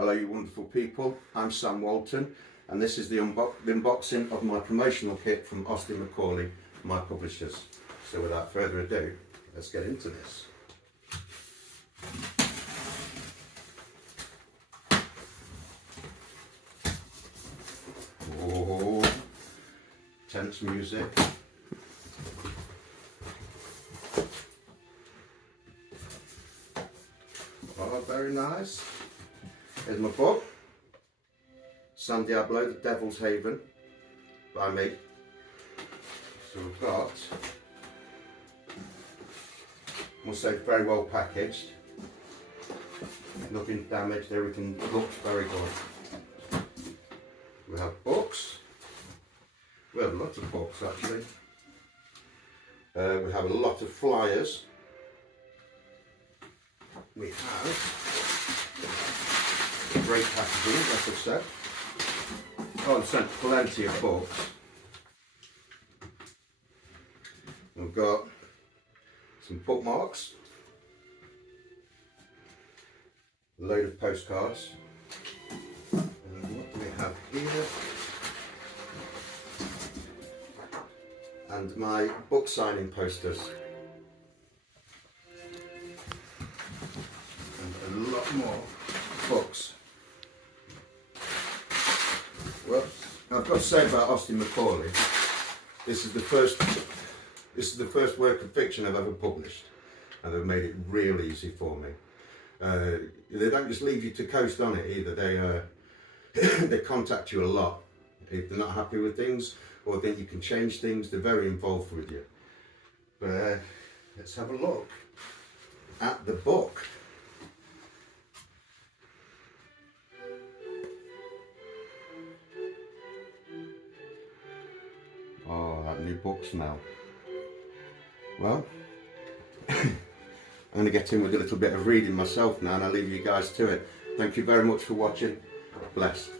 Hello you wonderful people, I'm Sam Walton and this is the unboxing of my promotional kit from Austin Macauley Publishers. So without further ado, let's get into this. Oh, tense music. Oh, very nice. Here's my book, San Diablo, The Devil's Haven, by me. So we've got, I must say, very well packaged. Nothing damaged, everything looks very good. We have books. We have lots of books actually. We have a lot of flyers. We have great packaging, like I said. Oh, and sent plenty of books. We've got some bookmarks, a load of postcards, and what do we have here? And my book signing posters. And a lot more books. Well, I've got to say about Austin Macauley, this is the first work of fiction I've ever published, and they've made it real easy for me. They don't just leave you to coast on it either. They contact you a lot if they're not happy with things or think you can change things. They're very involved with you. But let's have a look at the book. Oh, that new book smell. Well, I'm going to get in with a little bit of reading myself now, and I'll leave you guys to it. Thank you very much for watching. Bless.